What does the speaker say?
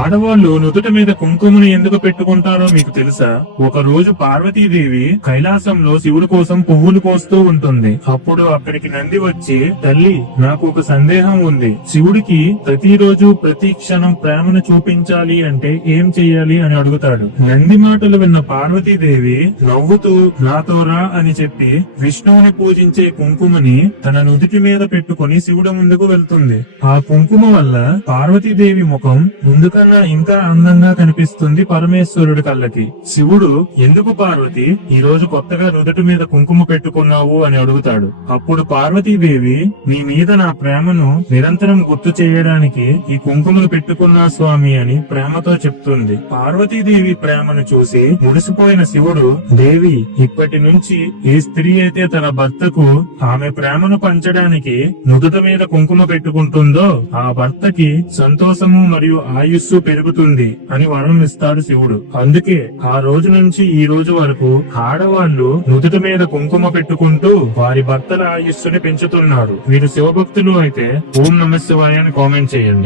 ఆడవాళ్లు నుదుట మీద కుంకుమను ఎందుకు పెట్టుకుంటారో మీకు తెలుసా? ఒక రోజు పార్వతీదేవి కైలాసంలో శివుడి కోసం పువ్వులు కోస్తూ ఉంటుంది. అప్పుడు అక్కడికి నంది వచ్చి, తల్లి, నాకు ఒక సందేహం ఉంది. శివుడికి ప్రతిరోజు ప్రతి క్షణం ప్రేమను చూపించాలి అంటే ఏం చెయ్యాలి అని అడుగుతాడు. నంది మాటలు విన్న పార్వతీదేవి నవ్వుతూ నాతో రా అని చెప్పి విష్ణువుని పూజించే కుంకుమని తన నుదుటి మీద పెట్టుకుని శివుడి ముందుకు వెళ్తుంది. ఆ కుంకుమ వల్ల పార్వతీదేవి ముఖం ముందుకన్నా ఇంకా అందంగా కనిపిస్తుంది పరమేశ్వరుడి కళ్ళకి. శివుడు, ఎందుకు పార్వతి ఈ రోజు కొత్తగా నుదుటి మీద కుంకుమ పెట్టుకున్నావు అని అడుగుతాడు. అప్పుడు పార్వతీదేవి, నీ మీద నా ప్రేమను నిరంతరం గుర్తు చేయడానికి ఈ కుంకుమను పెట్టుకున్నా స్వామి అని ప్రేమతో చెప్తుంది. పార్వతీదేవి ప్రేమను చూసి మురిసిపోయిన శివుడు, దేవి, ఇప్పటి నుంచి ఏ స్త్రీ అయితే తన భర్తకు ఆమె ప్రేమను పంచడానికి నుదుట మీద కుంకుమ పెట్టుకుంటుందో ఆ భర్తకి సంతోషము మరియు ఆయుస్సు పెరుగుతుంది అని వరం ఇస్తాడు శివుడు. అందుకే ఆ రోజు నుంచి ఈ రోజు వరకు ఆడవాళ్లు నుదుట మీద కుంకుమ పెట్టుకుంటూ వారి భర్తల ఆయుస్సుని పెంచుతున్నారు. వీరు శివభక్తులు అయితే ఓం నమః శివాయ అని కామెంట్ చేయండి.